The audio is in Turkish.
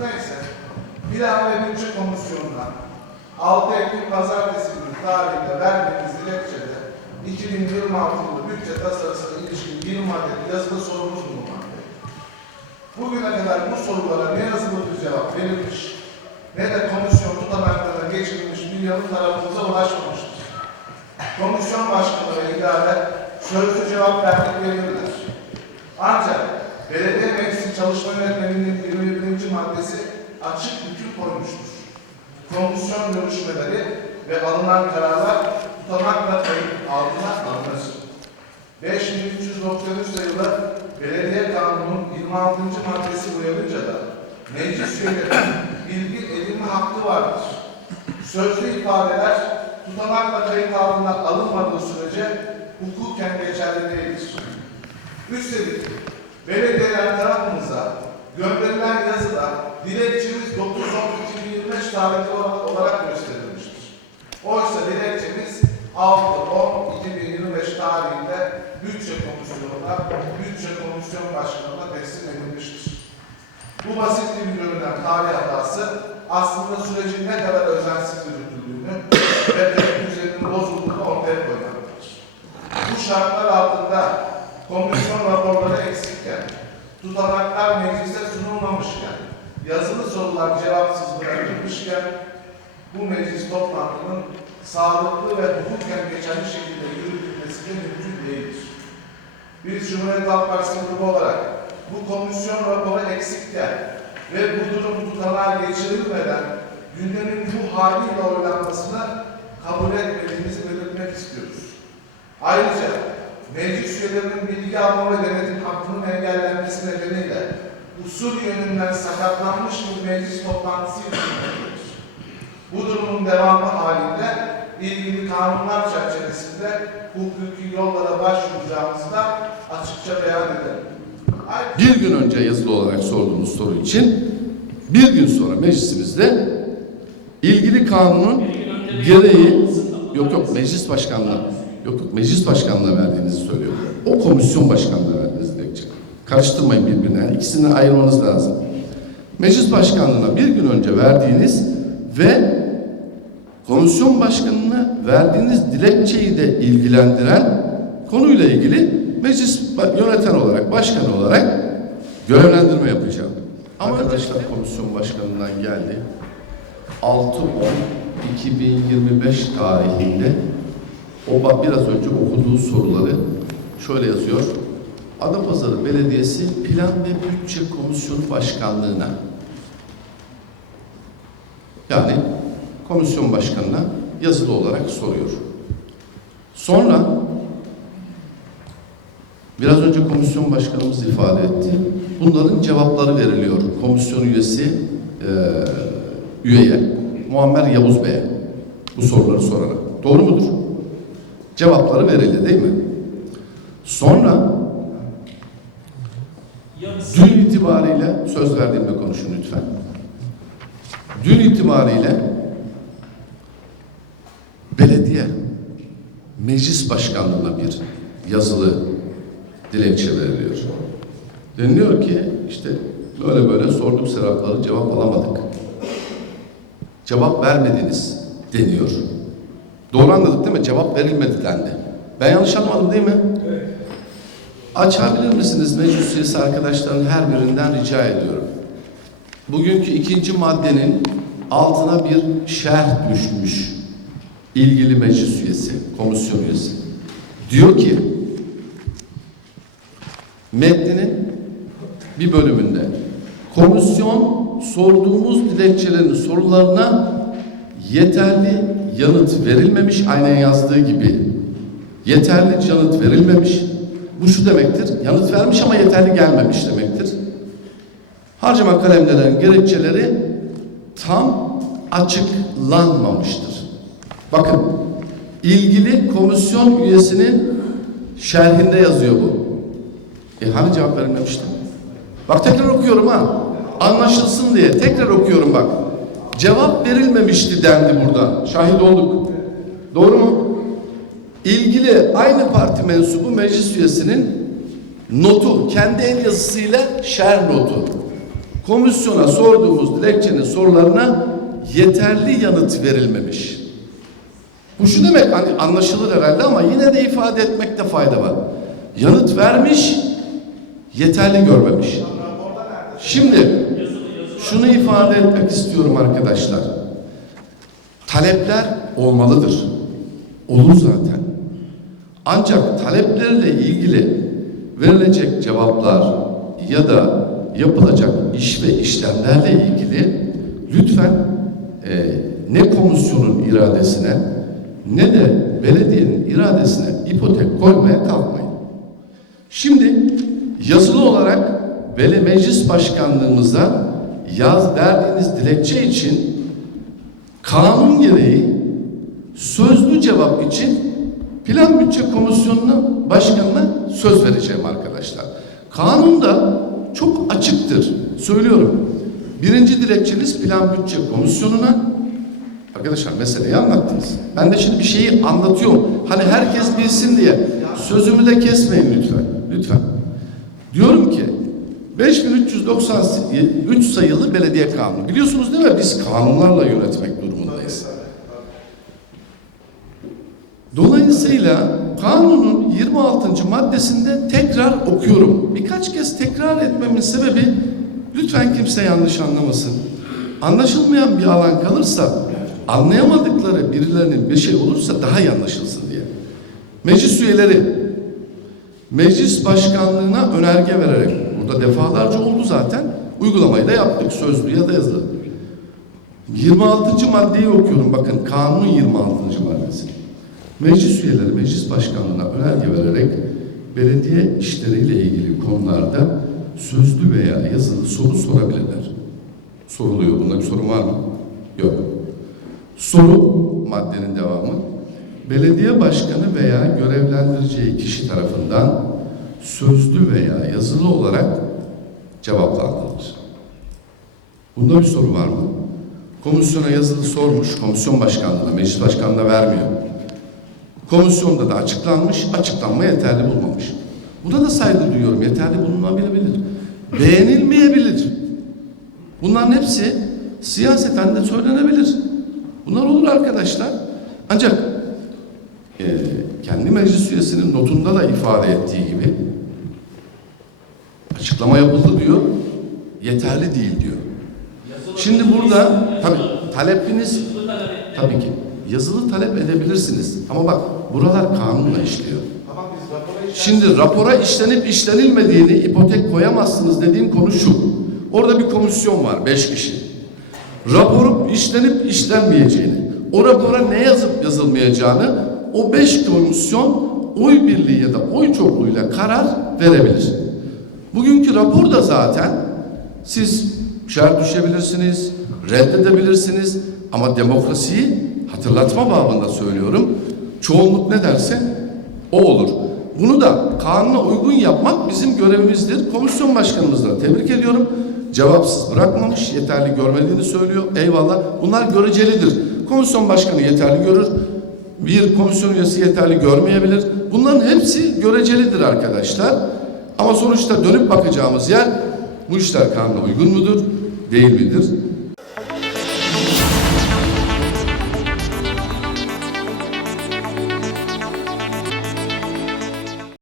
Neyse. Plan ve Bütçe Komisyonu'na 6 Ekim Pazartesi günü tarihinde verdiğimiz dilekçede 2026 yılı bütçe tasarısına ilişkin 20 adet yazılı sorumuz bulunmaktadır. Bugüne kadar bu sorulara ne yazılı bir cevap verilmiş ne de komisyon tutanaklarına geçirilmiş bir yanıt tarafımıza ulaşmamıştır. Komisyon başkanı ve idare sözlü cevap verdiklerinde ancak çalışma yönetmeliğinin 21. maddesi açık hüküm koymuştur. Komisyon görüşmeleri ve alınan kararlar tutanakla kayıt altına alınır. 5393 sayılı Belediye Kanunu'nun 26. maddesi uyarınca da meclis üyelerinin bilgi edinme hakkı vardır. Sözlü ifadeler tutanakla kayıt altına alınmadığı sürece hukuken geçerli değildir. Üstelik belediyeler tarafımıza gönderilen yazıda dilekçemiz 9-10-2025 tarihli olarak gösterilmiştir. Oysa dilekçemiz 6-10-2025 tarihinde bütçe komisyonuna, bütçe komisyon başkanına teslim edilmiştir. Bu basit bir görünen tarih hatası aslında sürecin ne kadar özensiz yürütüldüğünü ve tepki düzeninin bozulduğunu ortaya koymaktadır. Bu şartlar altında komisyon raporları eksikken, tutanaklar meclise sunulmamışken, yazılı sorular cevapsız bırakılmışken, bu meclis toplantının sağlıklı ve hukuken geçerli şekilde yürütülmesi de mümkün değildir. Biz Cumhuriyet Halk Partisi grubu olarak bu komisyon raporu eksikken ve bu durum tutanağa geçirilmeden gündemin bu haliyle oylanmasını kabul etmediğimizi belirtmek istiyoruz. Ayrıca meclis üyelerinin bilgi alma ve denetim hakkının engellenmesi nedeniyle usul yönünden sakatlanmış bir meclis toplantısı yürütülmektedir. Bu durumun devamı halinde ilgili kanunlar çerçevesinde hukuki yollara başvuracağımızı da açıkça beyan edelim. Bir gün önce yazılı olarak sorduğumuz soru için bir gün sonra meclisimizde ilgili kanunun gereği yok yok meclis başkanlığı yok meclis başkanlığına verdiğinizi söylüyorum. O komisyon başkanlığına verdiğiniz dilekçe. Karıştırmayın birbirine. Yani ikisini ayırmanız lazım. Meclis başkanlığına bir gün önce verdiğiniz ve komisyon başkanına verdiğiniz dilekçeyi de ilgilendiren konuyla ilgili meclis yöneten olarak, başkan olarak görevlendirme yapacağım. Ama Arkadaşlar komisyon başkanından geldi. 6-10-2025 tarihinde o biraz önce okuduğu soruları şöyle yazıyor. Adapazarı Belediyesi Plan ve Bütçe Komisyonu Başkanlığı'na yani komisyon başkanına yazılı olarak soruyor. Sonra biraz önce komisyon başkanımız ifade etti. Bunların cevapları veriliyor. Komisyon üyesi e, üyeye, Muammer Yavuz Bey'e bu soruları sorarak. Doğru mudur? Cevapları verildi değil mi? Sonra dün itibariyle söz verdiğimde konuşun lütfen. Dün itibariyle belediye meclis başkanlığına bir yazılı dilekçe veriliyor. Deniliyor ki işte böyle böyle sorduk serapları cevap alamadık. Cevap vermediniz deniyor. Doğru anladık değil mi? Cevap verilmedi dendi. Ben yanlış anlamadım değil mi? Açabilir misiniz meclis üyesi arkadaşların her birinden rica ediyorum. Bugünkü ikinci maddenin altına bir şerh düşmüş ilgili meclis üyesi, komisyon üyesi. Diyor ki metninin bir bölümünde komisyon sorduğumuz dilekçelerin sorularına yeterli yanıt verilmemiş aynen yazdığı gibi yeterli yanıt verilmemiş bu şu demektir yanıt vermiş ama yeterli gelmemiş demektir harcama kalemlerin gerekçeleri tam açıklanmamıştır bakın ilgili komisyon üyesinin şerhinde yazıyor bu e hani cevap verilmemişti? Bak tekrar okuyorum ha. Anlaşılsın diye tekrar okuyorum bak. Cevap verilmemişti dendi burada. Şahit olduk. Doğru mu? İlgili aynı parti mensubu meclis üyesinin notu, kendi el yazısıyla şer notu. komisyona sorduğumuz dilekçenin sorularına yeterli yanıt verilmemiş. Bu şu demek hani anlaşılır herhalde ama yine de ifade etmekte fayda var. Yanıt vermiş, yeterli görmemiş. Şimdi şunu ifade etmek istiyorum arkadaşlar. Talepler olmalıdır. Olur zaten. Ancak taleplerle ilgili verilecek cevaplar ya da yapılacak iş ve işlemlerle ilgili lütfen e, ne komisyonun iradesine ne de belediyenin iradesine ipotek koymaya kalkmayın. Şimdi yazılı olarak Veli Meclis Başkanlığımıza yaz verdiğiniz dilekçe için kanun gereği sözlü cevap için Plan Bütçe Komisyonu'na başkanına söz vereceğim arkadaşlar. Kanunda çok açıktır. Söylüyorum. Birinci dilekçeniz Plan Bütçe Komisyonu'na Arkadaşlar meseleyi anlattınız. Ben de şimdi bir şeyi anlatıyorum. Hani herkes bilsin diye. Sözümü de kesmeyin lütfen. Lütfen. Diyorum 5393 sayılı belediye kanunu. Biliyorsunuz değil mi? Biz kanunlarla yönetmek durumundayız. Dolayısıyla kanunun 26. maddesinde tekrar okuyorum. Birkaç kez tekrar etmemin sebebi lütfen kimse yanlış anlamasın. Anlaşılmayan bir alan kalırsa anlayamadıkları birilerinin bir şey olursa daha iyi anlaşılsın diye. Meclis üyeleri meclis başkanlığına önerge vererek burada defalarca oldu zaten uygulamayı da yaptık sözlü ya da yazılı. 26. maddeyi okuyorum bakın kanunun 26. maddesi. Meclis üyeleri meclis başkanlığına önerge vererek belediye işleriyle ilgili konularda sözlü veya yazılı soru sorabilirler. Soruluyor. Bunda bir sorun var mı? Yok. Soru maddenin devamı. Belediye başkanı veya görevlendireceği kişi tarafından sözlü veya yazılı olarak cevaplandırılır. Bunda bir soru var mı? Komisyona yazılı sormuş, komisyon başkanlığına, meclis başkanlığına vermiyor. Komisyonda da açıklanmış, açıklanma yeterli bulmamış. Buna da saygı duyuyorum, yeterli bulunabilir. Beğenilmeyebilir. Bunların hepsi siyaseten de söylenebilir. Bunlar olur arkadaşlar. Ancak e, kendi meclis üyesinin notunda da ifade ettiği gibi açıklama yapıldı diyor, yeterli değil diyor. Şimdi burada tabii talepiniz tabii ki yazılı talep edebilirsiniz ama bak buralar kanunla işliyor. Şimdi rapora işlenip işlenilmediğini ipotek koyamazsınız dediğim konu şu. Orada bir komisyon var, beş kişi. Raporu işlenip işlenmeyeceğini, o rapora ne yazıp yazılmayacağını o beş komisyon oy birliği ya da oy çokluğuyla karar verebilir. Bugünkü rapor da zaten siz şer düşebilirsiniz, reddedebilirsiniz ama demokrasiyi hatırlatma babında söylüyorum. Çoğunluk ne derse o olur. Bunu da kanuna uygun yapmak bizim görevimizdir. Komisyon başkanımızla tebrik ediyorum. Cevapsız bırakmamış, yeterli görmediğini söylüyor. Eyvallah. Bunlar görecelidir. Komisyon başkanı yeterli görür. Bir komisyon üyesi yeterli görmeyebilir. Bunların hepsi görecelidir arkadaşlar. Ama sonuçta dönüp bakacağımız yer bu işler kanuna uygun mudur, değil midir?